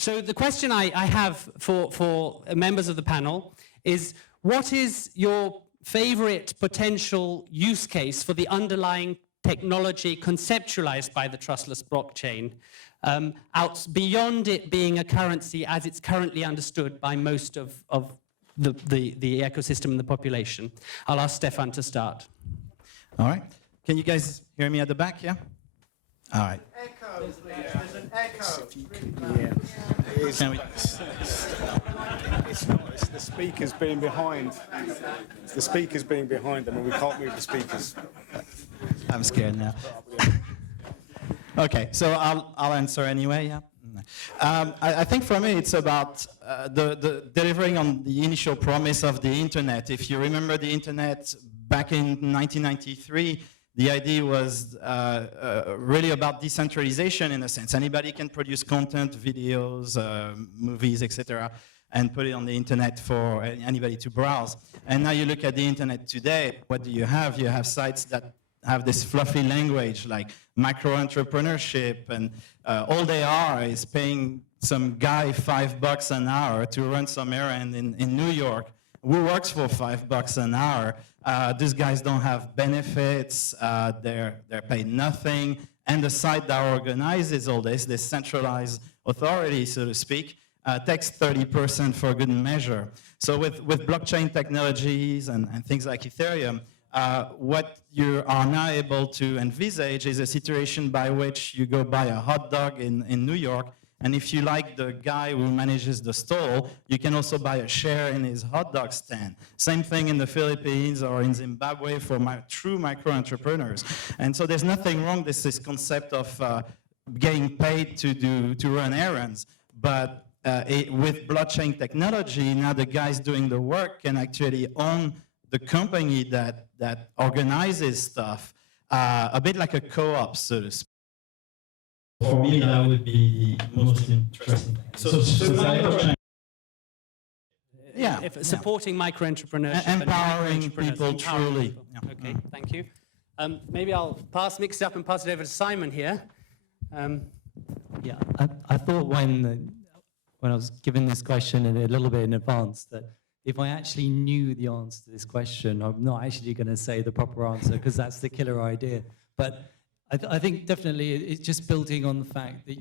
So the question I have for members of the panel is, what is your favorite potential use case for the underlying technology conceptualized by the trustless blockchain, out beyond it being a currency as it's currently understood by most of the ecosystem and the population? I'll ask Stephan to start. All right. Can you guys hear me at the back, yeah? All right. Echo, there's an echo. Yeah. Can we? It's not. It's the speakers being behind. It's the speakers being behind them, and we can't move the speakers. I'm scared now. Okay, so I'll answer anyway. Yeah. I think for me it's about the delivering on the initial promise of the internet. If you remember the internet back in 1993, the idea was really about decentralization in a sense. Anybody can produce content, videos, movies, etc., and put it on the internet for anybody to browse. And now you look at the internet today, what do you have? You have sites that have this fluffy language like micro-entrepreneurship, and all they are is paying some guy $5 an hour to run some errand in New York, who works for $5 an hour. These guys don't have benefits, they're paid nothing, and the site that organizes all this centralized authority, so to speak, takes 30% for good measure. So with blockchain technologies and things like Ethereum, what you are now able to envisage is a situation by which you go buy a hot dog in New York, and if you like the guy who manages the stall, you can also buy a share in his hot dog stand. Same thing in the Philippines or in Zimbabwe for true micro-entrepreneurs. And so there's nothing wrong with this concept of getting paid to run errands, but with blockchain technology, now the guys doing the work can actually own the company that organizes stuff, a bit like a co-op, so to speak. For me, that would be the most interesting thing. Yeah, supporting micro-entrepreneurship. Empowering people truly. People. Yeah. Okay, thank you. Maybe I'll mix it up and pass it over to Simon here. Yeah, I thought when I was given this question a little bit in advance that if I actually knew the answer to this question, I'm not actually going to say the proper answer because that's the killer idea. But I think definitely it's just building on the fact that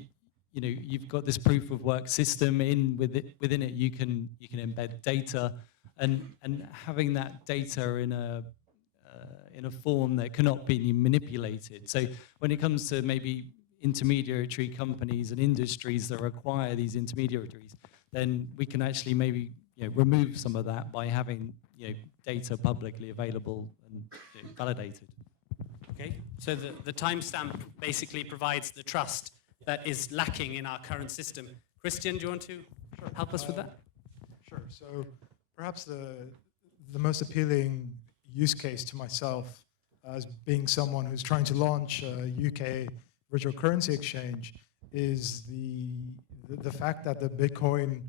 you've got this proof of work system within it you can embed data and having that data in a form that cannot be manipulated. So when it comes to maybe intermediary companies and industries that require these intermediaries, then we can actually maybe remove some of that by having data publicly available and validated. Okay, so the timestamp basically provides the trust that is lacking in our current system. Christian, do you want to help us with that? Sure. So perhaps the most appealing use case to myself as being someone who's trying to launch a UK virtual currency exchange is the fact that the Bitcoin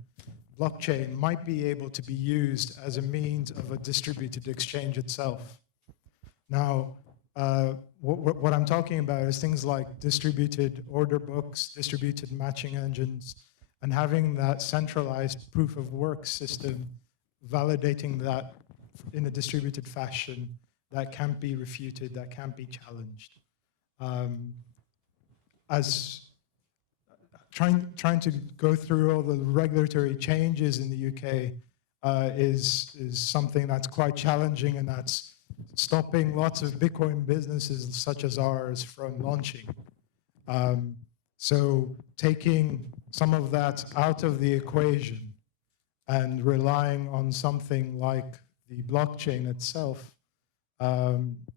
blockchain might be able to be used as a means of a distributed exchange itself. Now, what I'm talking about is things like distributed order books, distributed matching engines, and having that centralized proof of work system validating that in a distributed fashion that can't be refuted, that can't be challenged. As trying to go through all the regulatory changes in the UK is something that's quite challenging, and that's stopping lots of Bitcoin businesses such as ours from launching. So taking some of that out of the equation and relying on something like the blockchain itself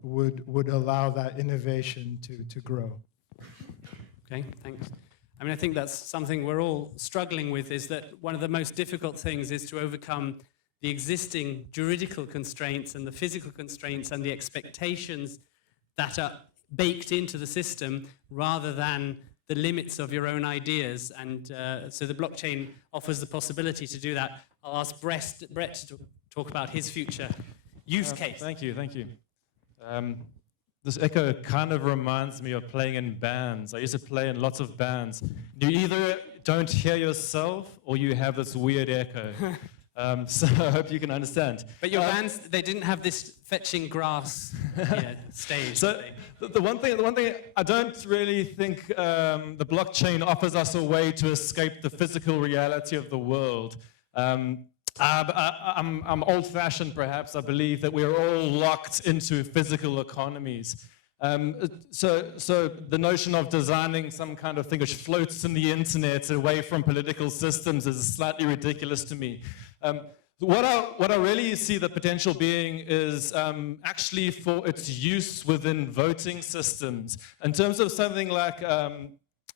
would allow that innovation to grow. Okay, thanks. I mean, I think that's something we're all struggling with, is that one of the most difficult things is to overcome the existing juridical constraints and the physical constraints and the expectations that are baked into the system rather than the limits of your own ideas. And so the blockchain offers the possibility to do that. I'll ask Brett to talk about his future use case. Thank you. This echo kind of reminds me of playing in bands. I used to play in lots of bands. You either don't hear yourself or you have this weird echo. So I hope you can understand. But your bands, they didn't have this fetching grass stage. So the one thing I don't really think the blockchain offers us a way to escape the physical reality of the world. I'm old-fashioned, perhaps. I believe that we are all locked into physical economies. So the notion of designing some kind of thing which floats in the internet away from political systems is slightly ridiculous to me. What I really see the potential being is actually for its use within voting systems. In terms of something like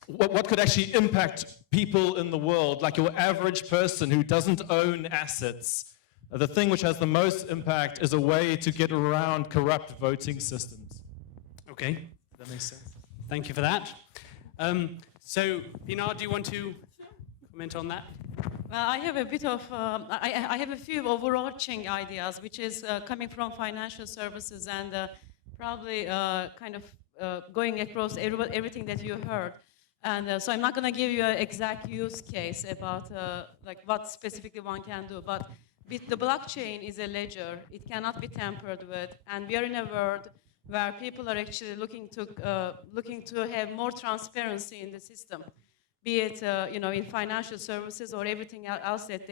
what could actually impact people in the world, like your average person who doesn't own assets. The thing which has the most impact is a way to get around corrupt voting systems. Okay. That makes sense. Thank you for that. So, Pinar, do you want to comment on that? Well, I have a bit of, I have a few overarching ideas, which is coming from financial services and probably kind of going across everything that you heard. And so I'm not going to give you an exact use case about like what specifically one can do, but the blockchain is a ledger. It cannot be tampered with, and we are in a world where people are actually looking to have more transparency in the system, be it in financial services or everything else that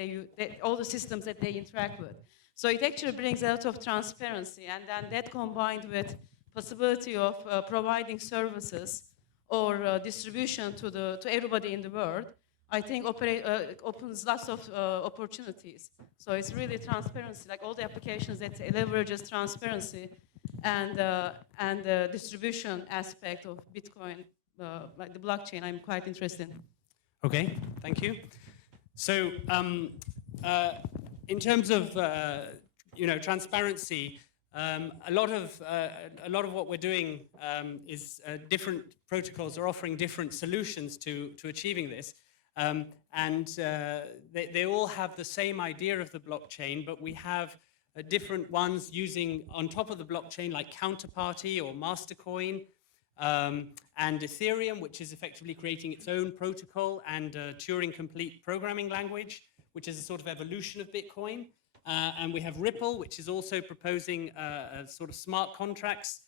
all the systems that they interact with. So it actually brings a lot of transparency, and then that combined with possibility of providing services or distribution to everybody in the world, I think opens lots of opportunities. So it's really transparency, like all the applications that leverages transparency and the distribution aspect of Bitcoin, like the blockchain, I'm quite interested in. Okay, thank you. So, in terms of transparency, a lot of what we're doing is different protocols are offering different solutions to achieving this, and they all have the same idea of the blockchain, but we have different ones using on top of the blockchain, like Counterparty or Mastercoin, and Ethereum, which is effectively creating its own protocol and Turing-complete programming language, which is a sort of evolution of Bitcoin. And we have Ripple, which is also proposing a sort of smart contracts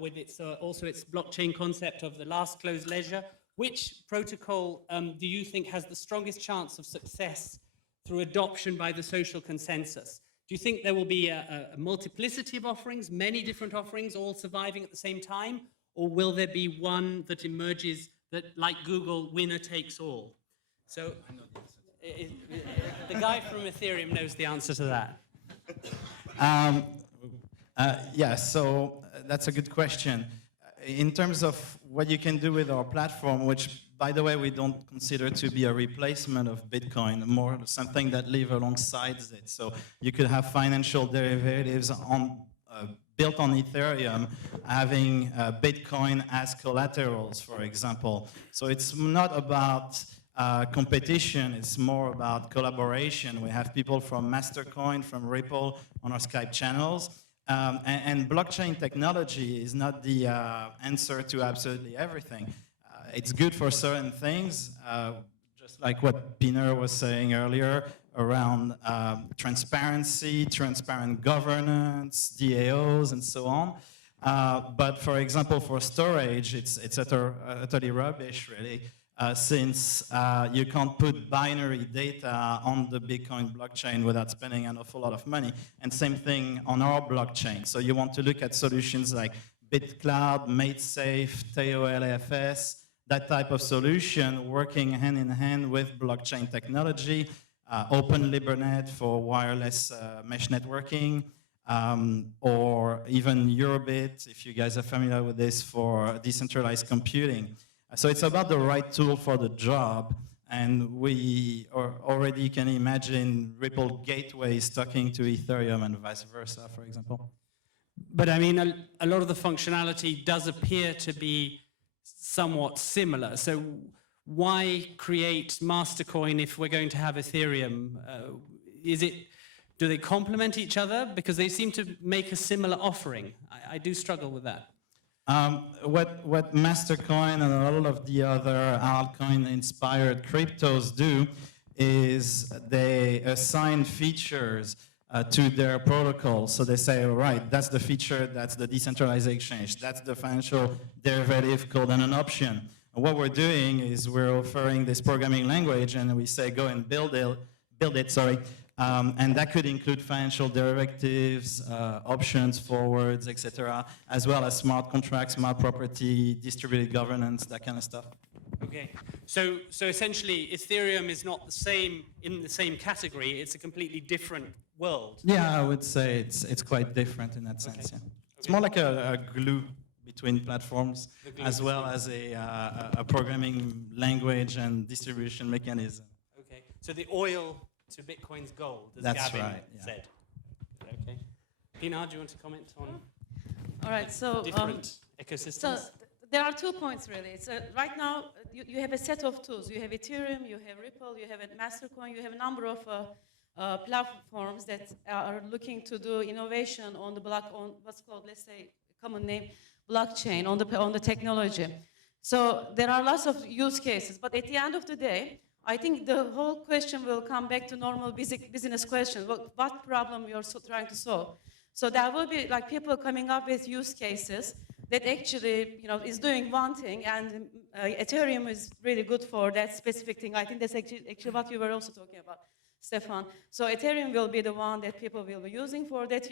with its also its blockchain concept of the last closed ledger. Which protocol do you think has the strongest chance of success through adoption by the social consensus? Do you think there will be a multiplicity of offerings, many different offerings, all surviving at the same time? Or will there be one that emerges that, like Google, winner takes all? So the guy from Ethereum knows the answer to that. Yeah, so that's a good question. In terms of what you can do with our platform, which, by the way, we don't consider to be a replacement of Bitcoin, more something that live alongside it. So you could have financial derivatives built on Ethereum, having Bitcoin as collaterals, for example. So it's not about competition, it's more about collaboration. We have people from Mastercoin, from Ripple on our Skype channels. And blockchain technology is not the answer to absolutely everything. It's good for certain things, just like what Pinar was saying earlier around transparency, transparent governance, DAOs, and so on. But for example, for storage, it's utterly rubbish, really, since you can't put binary data on the Bitcoin blockchain without spending an awful lot of money. And same thing on our blockchain. So you want to look at solutions like BitCloud, MadeSafe, TOLFS, that type of solution working hand in hand with blockchain technology, Open LibreNet for wireless mesh networking, or even Eurobit, if you guys are familiar with this, for decentralized computing. So it's about the right tool for the job, and we already can imagine Ripple gateways talking to Ethereum and vice versa, for example. But I mean, a lot of the functionality does appear to be somewhat similar. So why create Mastercoin if we're going to have Ethereum? Do they complement each other? Because they seem to make a similar offering. I do struggle with that. What Mastercoin and a lot of the other altcoin-inspired cryptos do is they assign features to their protocol. So they say, all right, that's the feature, that's the decentralized exchange, that's the financial derivative called an option. And what we're doing is we're offering this programming language, and we say, go and build it. And that could include financial derivatives, options, forwards, etc., as well as smart contracts, smart property, distributed governance, that kind of stuff. Okay, so essentially Ethereum is not the same in the same category, it's a completely different world. Yeah, I would say it's quite different in that sense. Okay. Yeah. It's more like a glue between platforms, as well between. as a programming language and distribution mechanism. Okay, so the oil to Bitcoin's gold, as That's Gavin right, yeah. said. Okay. Pinar, do you want to comment on All right, so different ecosystems? So there are 2 points really. So right now you have a set of tools. You have Ethereum, you have Ripple, you have a Mastercoin, you have a number of platforms that are looking to do innovation on the on what's called, let's say, common name, blockchain, on the technology. So there are lots of use cases, but at the end of the day, I think the whole question will come back to normal business question. What problem you're trying to solve? So there will be like people coming up with use cases that actually, is doing one thing, and Ethereum is really good for that specific thing. I think that's actually what you were also talking about, Stephan. So Ethereum will be the one that people will be using for that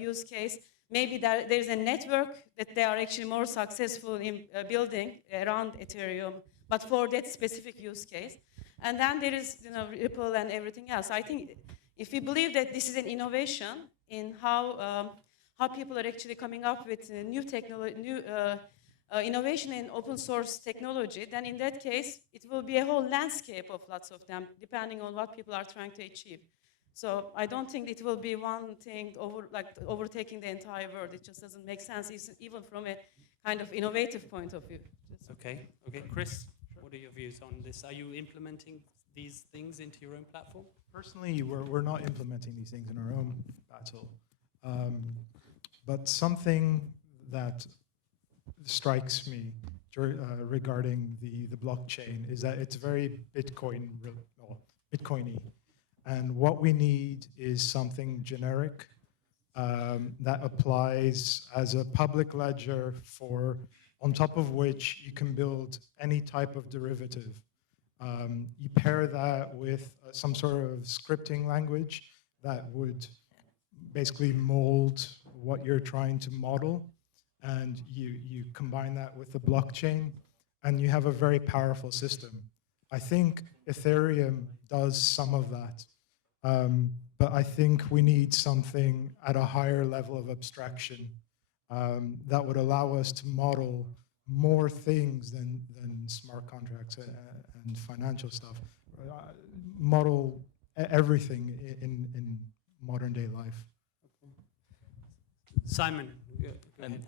use case. Maybe there's a network that they are actually more successful in building around Ethereum, but for that specific use case. And then there is, Ripple and everything else. I think if we believe that this is an innovation in how people are actually coming up with new technology, innovation in open source technology, then in that case, it will be a whole landscape of lots of them, depending on what people are trying to achieve. So I don't think it will be one thing overtaking the entire world. It just doesn't make sense, even from a kind of innovative point of view. Okay, Chris, what are your views on this? Are you implementing these things into your own platform? Personally, we're not implementing these things in our own battle. But something that strikes me regarding the blockchain is that it's very Bitcoiny. And what we need is something generic that applies as a public ledger on top of which you can build any type of derivative. You pair that with some sort of scripting language that would basically mold what you're trying to model, and you combine that with the blockchain, and you have a very powerful system. I think Ethereum does some of that, but I think we need something at a higher level of abstraction that would allow us to model more things than smart contracts and financial stuff. Model everything in modern day life. Simon, go ahead.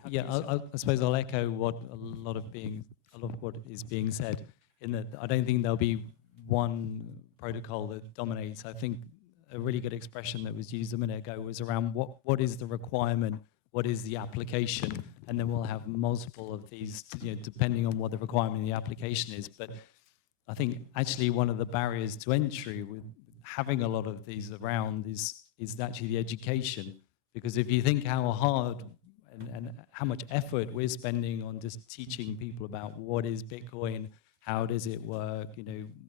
I suppose I'll echo what a lot of what is being said, in that I don't think there'll be one protocol that dominates. I think a really good expression that was used a minute ago was around what is the requirement, what is the application, and then we'll have multiple of these, depending on what the requirement in the application is. But I think actually one of the barriers to entry with having a lot of these around is actually the education. Because if you think how hard and how much effort we're spending on just teaching people about what is Bitcoin, how does it work,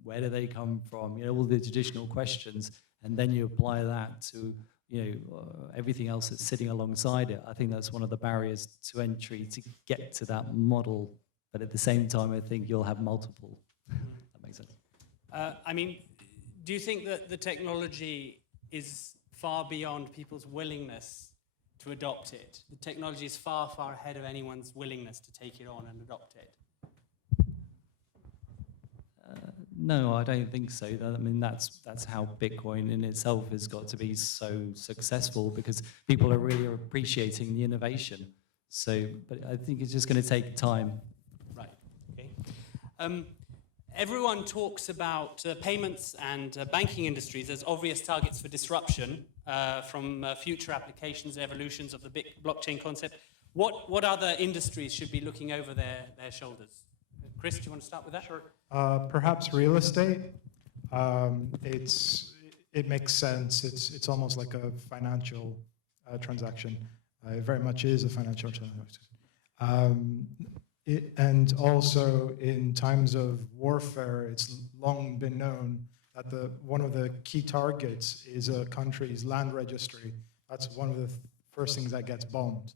where do they come from, all the traditional questions, and then you apply that to everything else that's sitting alongside it. I think that's one of the barriers to entry to get to that model. But at the same time, I think you'll have multiple. That makes sense. Do you think that the technology is far beyond people's willingness to adopt it? The technology is far, far ahead of anyone's willingness to take it on and adopt it. No, I don't think so. That's how Bitcoin in itself has got to be so successful, because people are really appreciating the innovation. But I think it's just going to take time. Right. Okay. Everyone talks about payments and banking industries as obvious targets for disruption from future applications and evolutions of the blockchain concept. what other industries should be looking over their shoulders? Chris, do you want to start with that? Sure. Perhaps real estate. It makes sense. It's almost like a financial transaction. It very much is a financial transaction. And also in times of warfare, it's long been known that one of the key targets is a country's land registry. That's one of the first things that gets bombed.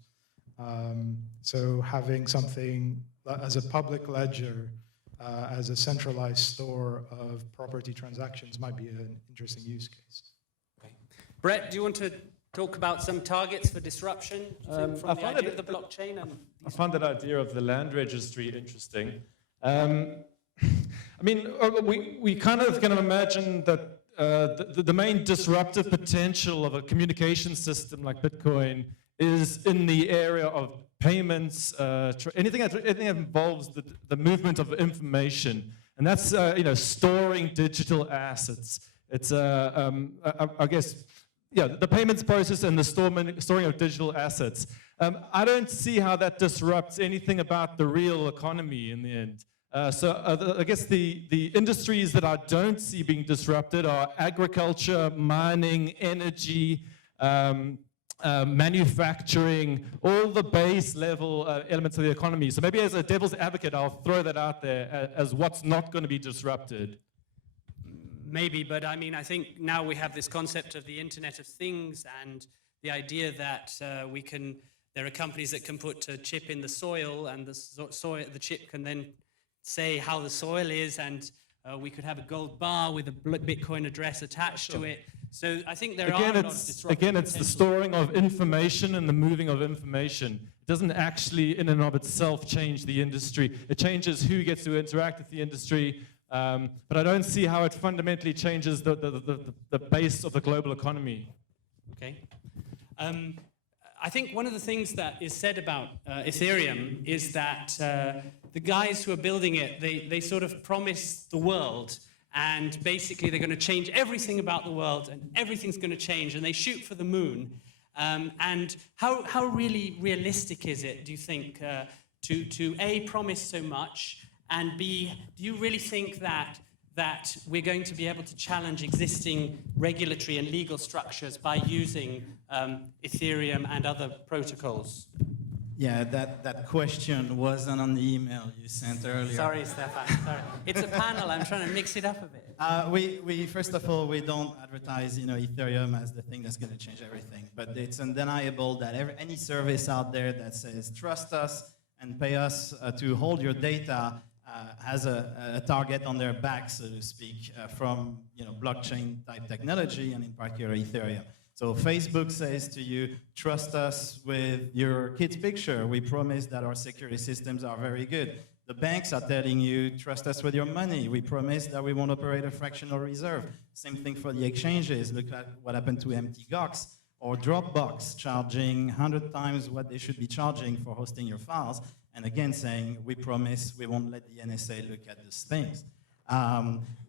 So having something as a public ledger, as a centralized store of property transactions might be an interesting use case. Okay. Brett, do you want to talk about some targets for disruption from the idea of the blockchain? I find that idea of the land registry interesting. I mean, we kind of can imagine that the main disruptive potential of a communication system like Bitcoin is in the area of payments, anything that involves the movement of information, and that's storing digital assets. It's I guess. Yeah, the payments process and the storing of digital assets. I don't see how that disrupts anything about the real economy in the end. I guess the industries that I don't see being disrupted are agriculture, mining, energy, manufacturing, all the base level elements of the economy. So maybe as a devil's advocate, I'll throw that out there as what's not going to be disrupted. Maybe, but I mean, I think now we have this concept of the Internet of Things and the idea that there are companies that can put a chip in the soil, and the chip can then say how the soil is, and we could have a gold bar with a Bitcoin address attached to it. So I think there are a lot of disruptive Again, it's the storing of information and the moving of information. It doesn't actually, in and of itself, change the industry. It changes who gets to interact with the industry. But I don't see how it fundamentally changes the base of the global economy. Okay. I think one of the things that is said about Ethereum is that the guys who are building it, they sort of promise the world, and basically they're going to change everything about the world, and everything's going to change, and they shoot for the moon. And how really realistic is it, do you think, to A, promise so much, and B, do you really think that we're going to be able to challenge existing regulatory and legal structures by using Ethereum and other protocols? Yeah, that question wasn't on the email you sent earlier. Sorry, Stephan. Sorry. It's a panel. I'm trying to mix it up a bit. We first of all, we don't advertise Ethereum as the thing that's going to change everything. But it's undeniable that any service out there that says trust us and pay us to hold your data has a target on their back, so to speak, from blockchain type technology, and in particular Ethereum. So Facebook says to you, trust us with your kid's picture. We promise that our security systems are very good. The banks are telling you, trust us with your money. We promise that we won't operate a fractional reserve. Same thing for the exchanges. Look at what happened to MTGOX or Dropbox, charging 100 times what they should be charging for hosting your files. And again, saying, we promise we won't let the NSA look at these things.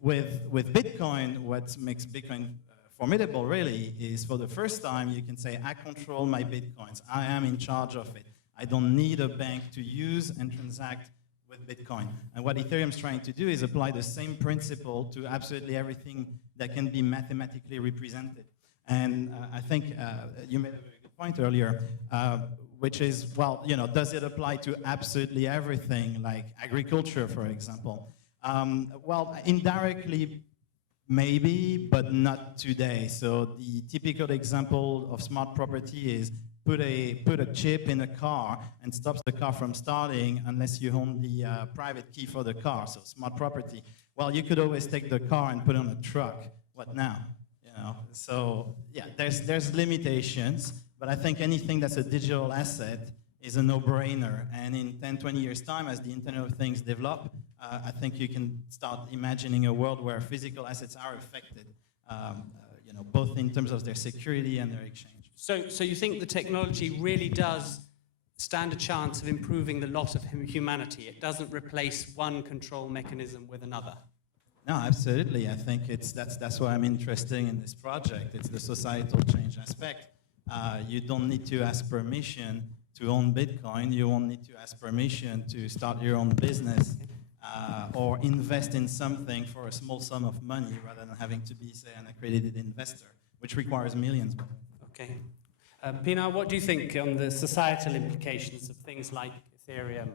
With Bitcoin, what makes Bitcoin formidable, really, is for the first time, you can say, I control my Bitcoins. I am in charge of it. I don't need a bank to use and transact with Bitcoin. And what Ethereum's trying to do is apply the same principle to absolutely everything that can be mathematically represented. And I think you made a very good point earlier, which is, well, does it apply to absolutely everything, like agriculture, for example? Well, indirectly, maybe, but not today. So the typical example of smart property is put a chip in a car and stops the car from starting unless you own the private key for the car, so smart property. Well, you could always take the car and put it on a truck. What now? So yeah, there's limitations, but I think anything that's a digital asset is a no-brainer. And in 10, 20 years' time, as the Internet of Things develop, I think you can start imagining a world where physical assets are affected, both in terms of their security and their exchange. So you think the technology really does stand a chance of improving the lot of humanity? It doesn't replace one control mechanism with another? No, absolutely. I think that's why I'm interested in this project. It's the societal change aspect. You don't need to ask permission to own Bitcoin. You won't need to ask permission to start your own business or invest in something for a small sum of money rather than having to be, say, an accredited investor, which requires millions. Okay. Pinar, what do you think on the societal implications of things like Ethereum,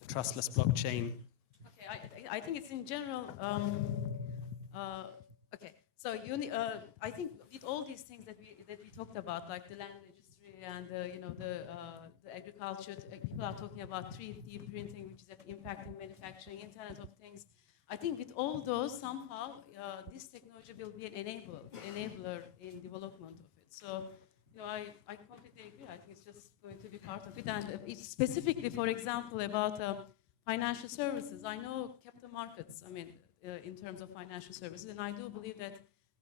the trustless blockchain? Okay, I think it's in general. Okay, so I think with all these things that we talked about, like the land registry and the agriculture, people are talking about 3D printing, which is impacting manufacturing, Internet of Things. I think with all those, somehow this technology will be an enabler in development of it. So. I completely agree. I think it's just going to be part of it. And it's specifically, for example, about financial services. I know capital markets, in terms of financial services, and I do believe that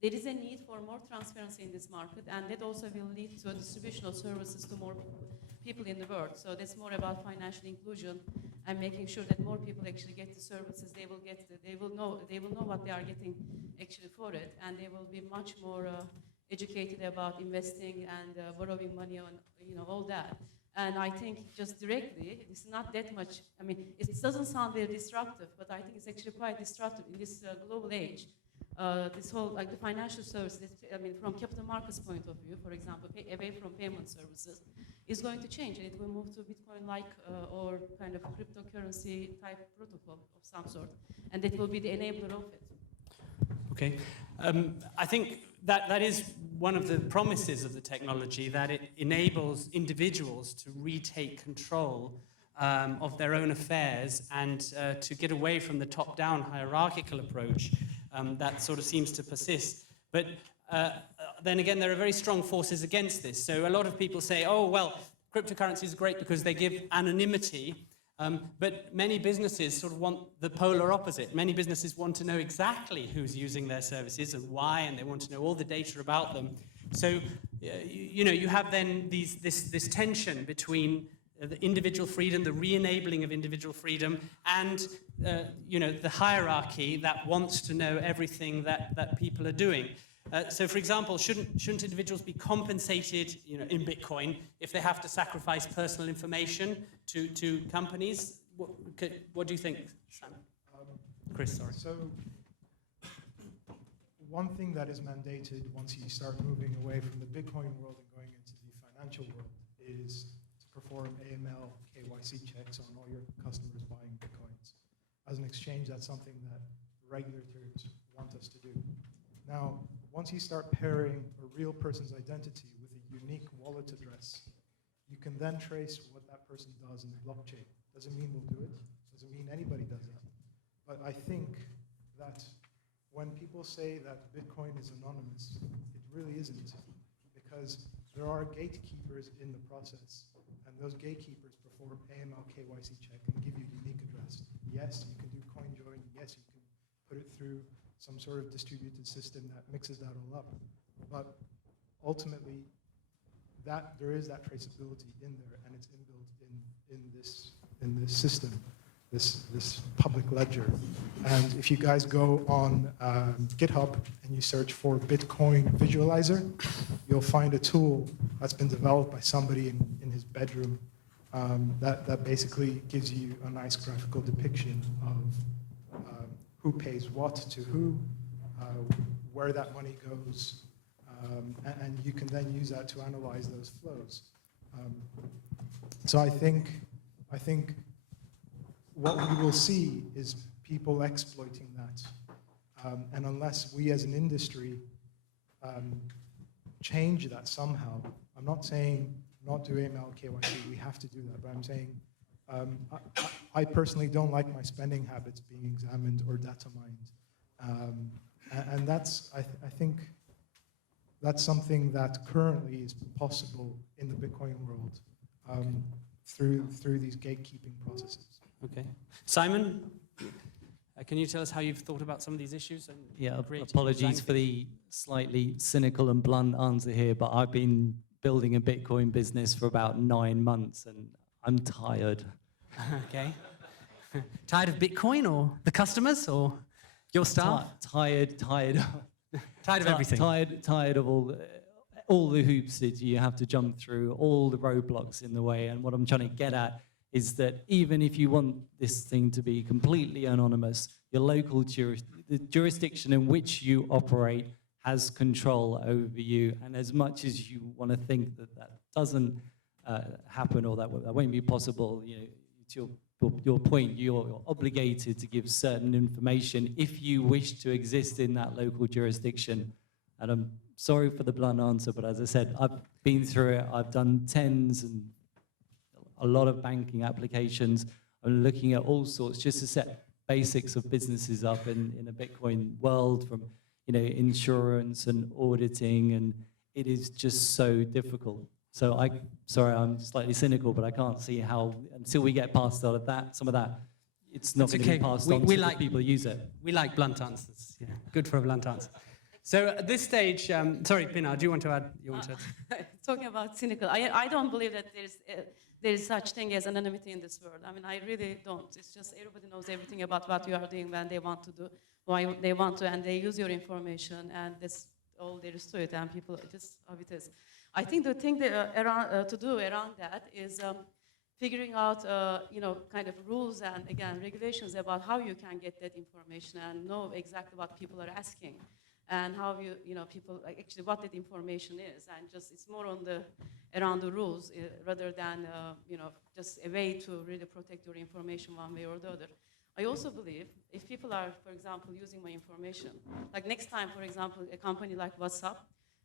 there is a need for more transparency in this market, and that also will lead to a distribution of services to more people in the world. So that's more about financial inclusion and making sure that more people actually get the services. They will know what they are getting actually for it, and they will be much more educated about investing and borrowing money on, all that. And I think just directly, it's not that much, it doesn't sound very disruptive, but I think it's actually quite disruptive in this global age. This whole, like the financial services, from capital markets point of view, for example, away from payment services, is going to change. And it will move to Bitcoin-like or kind of cryptocurrency type protocol of some sort. And that will be the enabler of it. Okay. I think that is one of the promises of the technology, that it enables individuals to retake control of their own affairs and to get away from the top-down hierarchical approach that sort of seems to persist. But then again, there are very strong forces against this. So a lot of people say, oh, well, cryptocurrency is great because they give anonymity. But many businesses sort of want the polar opposite. Many businesses want to know exactly who's using their services and why, and they want to know all the data about them. So, you have then this tension between the individual freedom, the re-enabling of individual freedom, and the hierarchy that wants to know everything that people are doing. So, for example, shouldn't individuals be compensated, in Bitcoin if they have to sacrifice personal information to companies? What do you think, Sam? Chris, sorry. So, one thing that is mandated once you start moving away from the Bitcoin world and going into the financial world is to perform AML, KYC checks on all your customers buying Bitcoins. As an exchange, that's something that regulators want us to do. Now, once you start pairing a real person's identity with a unique wallet address, you can then trace what that person does in the blockchain. Doesn't mean we'll do it. Doesn't mean anybody does that. But I think that when people say that Bitcoin is anonymous, it really isn't, because there are gatekeepers in the process, and those gatekeepers perform AML KYC check and give you a unique address. Yes, you can do coin join. Yes, you can put it through some sort of distributed system that mixes that all up. But ultimately, there is that traceability in there, and it's inbuilt in this system, this public ledger. And if you guys go on GitHub and you search for Bitcoin Visualizer, you'll find a tool that's been developed by somebody in his bedroom that basically gives you a nice graphical depiction of who pays what to who, where that money goes, and you can then use that to analyze those flows. So I think what we will see is people exploiting that, and unless we as an industry change that somehow, I'm not saying not do AML KYC, we have to do that, but I'm saying I personally don't like my spending habits being examined or data mined. And that's, I think, that's something that currently is possible in the Bitcoin world through these gatekeeping processes. Okay. Simon, can you tell us how you've thought about some of these issues? And yeah, apologies for the slightly cynical and blunt answer here, but I've been building a Bitcoin business for about 9 months, and I'm tired. Okay. Tired of Bitcoin, or the customers, or your staff? Tired Tired of everything. Tired of all all the hoops that you have to jump through, all the roadblocks in the way. And what I'm trying to get at is that even if you want this thing to be completely anonymous, your local the jurisdiction in which you operate has control over you. And as much as you want to think that that doesn't happen or that won't be possible, you know, to your point, you're obligated to give certain information if you wish to exist in that local jurisdiction. And I'm sorry for the blunt answer, but as I said, I've been through it. I've done tens and a lot of banking applications. I'm looking at all sorts just to set basics of businesses up in a Bitcoin world, from, you know, insurance and auditing, and it is just so difficult. So sorry, I'm slightly cynical, but I can't see how, until we get past all of that, some of that, it's not going to be passed on to the people who use it. We like blunt answers. Yeah, good for a blunt answer. So at this stage, sorry, Pinar, do you want to add? You want to add? Talking about cynical, I don't believe that there is such thing as anonymity in this world. I mean, I really don't. It's just everybody knows everything about what you are doing, when they want to do, why they want to, and they use your information, and that's all there is to it, and people, just how it is. I think the thing that, to do around that is figuring out, you know, kind of rules and, again, regulations about how you can get that information and know exactly what people are asking, and how you know, people, like, actually what that information is, and just, it's more on the, around the rules rather than, you know, just a way to really protect your information one way or the other. I also believe if people are, for example, using my information, like next time, for example, a company like WhatsApp,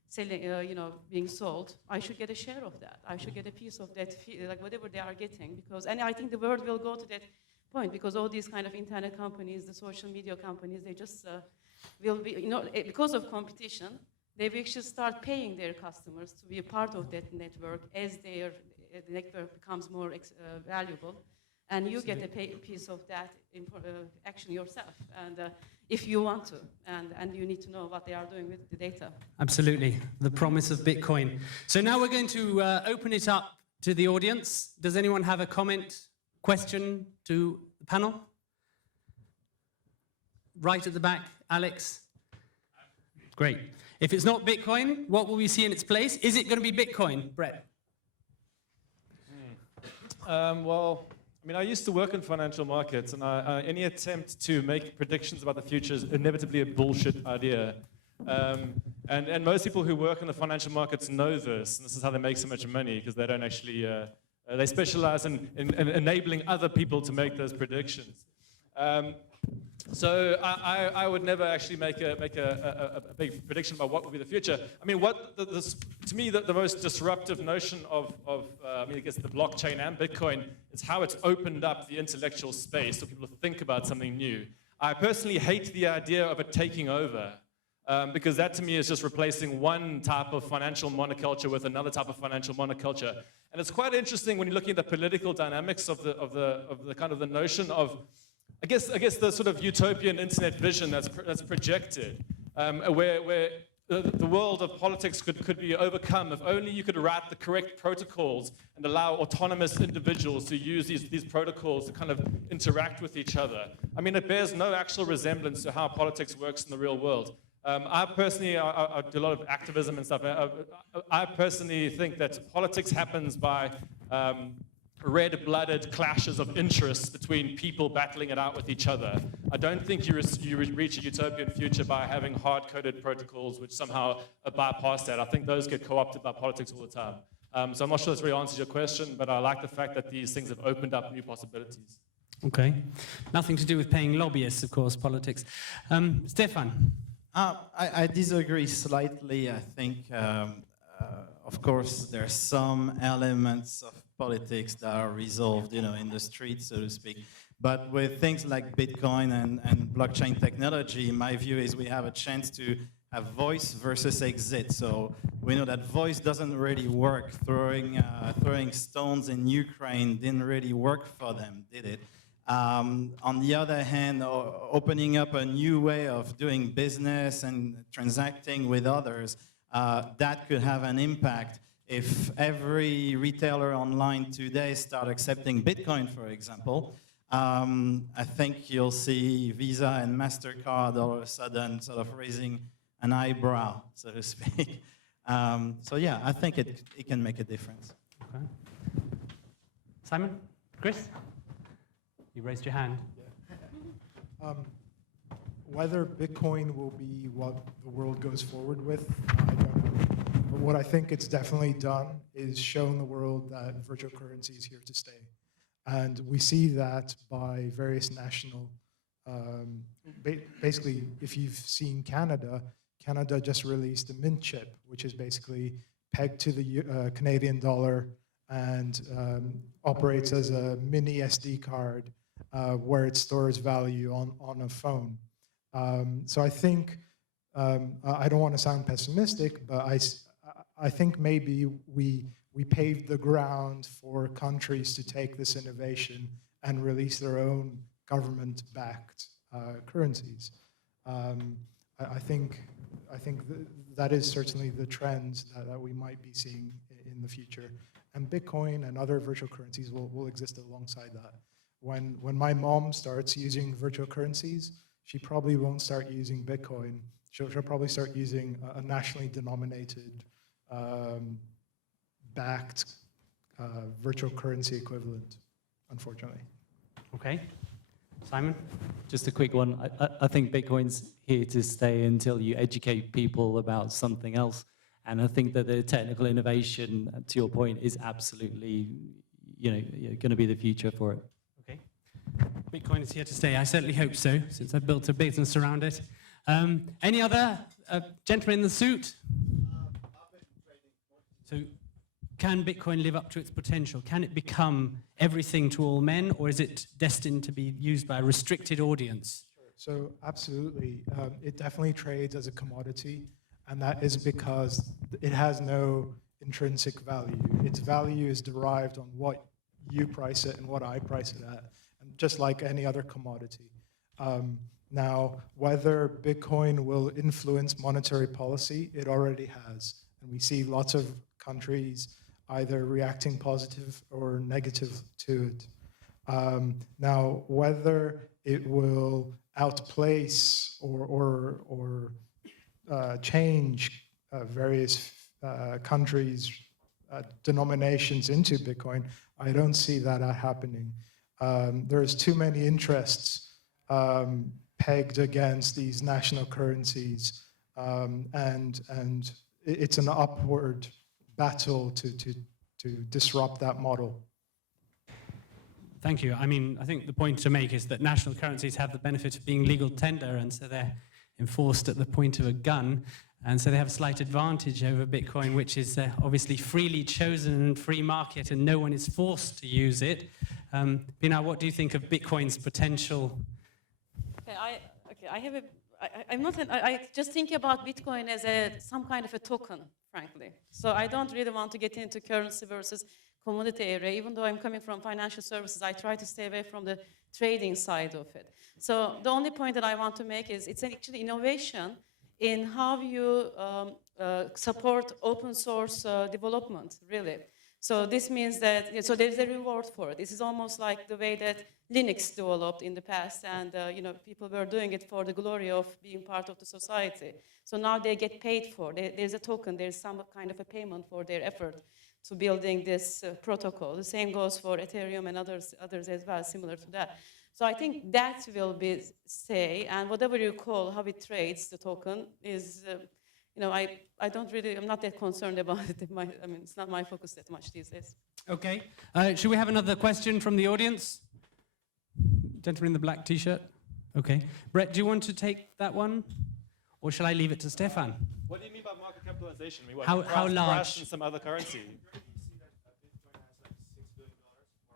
selling, you know, being sold, I should get a share of that. I should get a piece of that, like whatever they are getting, because, and I think the world will go to that point, because all these kind of internet companies, the social media companies, they just will be, you know, because of competition, they will actually start paying their customers to be a part of that network as their the network becomes more valuable, and you get a piece of that action yourself, and if you want to, and you need to know what they are doing with the data. Absolutely, the promise of Bitcoin. So now we're going to open it up to the audience. Does anyone have a comment, question to the panel? Right at the back, Alex. Great. If it's not Bitcoin, what will we see in its place? Is it going to be Bitcoin, Brett? Well, I mean, I used to work in financial markets, and any attempt to make predictions about the future is inevitably a bullshit idea. And most people who work in the financial markets know this, and this is how they make so much money, because they don't actually, they specialize in enabling other people to make those predictions. So I would never actually make a big prediction about what will be the future. I mean, to me, the most disruptive notion of I mean, I guess the blockchain and Bitcoin is how it's opened up the intellectual space for people to think about something new. I personally hate the idea of it taking over, because that to me is just replacing one type of financial monoculture with another type of financial monoculture. And it's quite interesting when you're looking at the political dynamics of the kind of the notion of, I guess the sort of utopian internet vision that's projected, where the world of politics could be overcome if only you could write the correct protocols and allow autonomous individuals to use these protocols to kind of interact with each other. I mean, it bears no actual resemblance to how politics works in the real world. I personally, I do a lot of activism and stuff. I personally think that politics happens by red-blooded clashes of interests between people battling it out with each other. I don't think you reach a utopian future by having hard-coded protocols which somehow bypass that. I think those get co-opted by politics all the time. So I'm not sure this really answers your question, but I like the fact that these things have opened up new possibilities. Okay. Nothing to do with paying lobbyists, of course, politics. Stephan? I disagree slightly. I think, of course, there are some elements of politics that are resolved, you know, in the street, so to speak. But with things like Bitcoin and blockchain technology, my view is we have a chance to have voice versus exit. So we know that voice doesn't really work. Throwing stones in Ukraine didn't really work for them, did it? On the other hand, opening up a new way of doing business and transacting with others, that could have an impact. If every retailer online today start accepting Bitcoin, for example, I think you'll see Visa and MasterCard all of a sudden sort of raising an eyebrow, so to speak. So yeah, I think it can make a difference. Okay. Simon? Chris? You raised your hand. Whether Bitcoin will be what the world goes forward with, I don't know. But what I think it's definitely done is shown the world that virtual currency is here to stay. And we see that by various national, basically, if you've seen Canada, Canada just released the Mint chip, which is basically pegged to the Canadian dollar and operates as a mini SD card where it stores value on a phone. So I think, I don't want to sound pessimistic, but I think maybe we paved the ground for countries to take this innovation and release their own government-backed currencies. I think that is certainly the trend that we might be seeing in the future. And Bitcoin and other virtual currencies will exist alongside that. When my mom starts using virtual currencies, she probably won't start using Bitcoin. She'll probably start using a nationally denominated, backed virtual currency equivalent, unfortunately. Okay. Simon? Just a quick one. I think Bitcoin's here to stay until you educate people about something else. And I think that the technical innovation, to your point, is absolutely, going to be the future for it. Okay. Bitcoin is here to stay. I certainly hope so, since I've built a business around it. Any other gentleman in the suit? So, can Bitcoin live up to its potential? Can it become everything to all men, or is it destined to be used by a restricted audience? So absolutely, it definitely trades as a commodity, and that is because it has no intrinsic value. Its value is derived on what you price it and what I price it at, and just like any other commodity. Now, whether Bitcoin will influence monetary policy, it already has, and we see lots of countries either reacting positive or negative to it. Now, whether it will outplace or change various countries' denominations into Bitcoin, I don't see that happening. There's too many interests pegged against these national currencies, and it's an upward battle to disrupt that model. Thank you. I mean, I think the point to make is that national currencies have the benefit of being legal tender, and so they're enforced at the point of a gun, and so they have a slight advantage over Bitcoin, which is obviously freely chosen and free market, and no one is forced to use it. Pinar, what do you think of Bitcoin's potential? I just think about Bitcoin as some kind of a token, frankly. So I don't really want to get into currency versus commodity area. Even though I'm coming from financial services, I try to stay away from the trading side of it. So the only point that I want to make is it's actually innovation in how you support open source development, really. So this means that, so there's a reward for it. This is almost like the way that Linux developed in the past, and people were doing it for the glory of being part of the society. So now they get paid for. There's a token, there's some kind of a payment for their effort to building this protocol. The same goes for Ethereum and others as well, similar to that. So I think that will be stay, and whatever you call how it trades, the token is, I'm not that concerned about it. It's not my focus that much these days. Okay. Should we have another question from the audience? Gentleman in the black T-shirt. Okay. Brett, do you want to take that one? Or shall I leave it to Stephan? What do you mean by market capitalization? How large? In some other currency?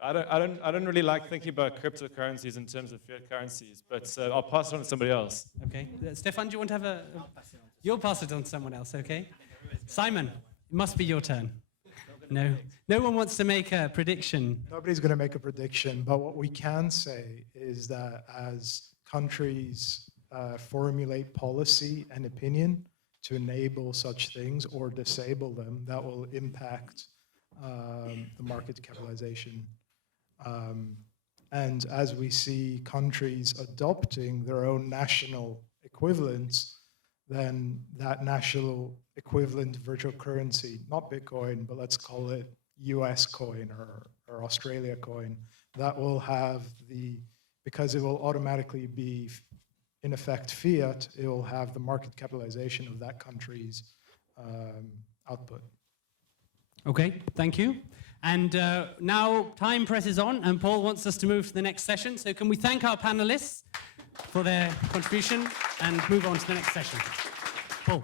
I don't really like thinking about cryptocurrencies in terms of fiat currencies, but I'll pass it on to somebody else. Okay. Stephan, do you want to have a... You'll pass it on to someone else, okay? Simon, it must be your turn. No. No one wants to make a prediction. Nobody's going to make a prediction, but what we can say is that as countries formulate policy and opinion to enable such things or disable them, that will impact the market capitalization. And as we see countries adopting their own national equivalents, then that national equivalent virtual currency, not Bitcoin, but let's call it US coin or Australia coin, that will have because it will automatically be in effect fiat, it will have the market capitalization of that country's output. Okay, thank you. And now time presses on, and Paul wants us to move to the next session. So can we thank our panelists for their contribution and move on to the next session? Paul.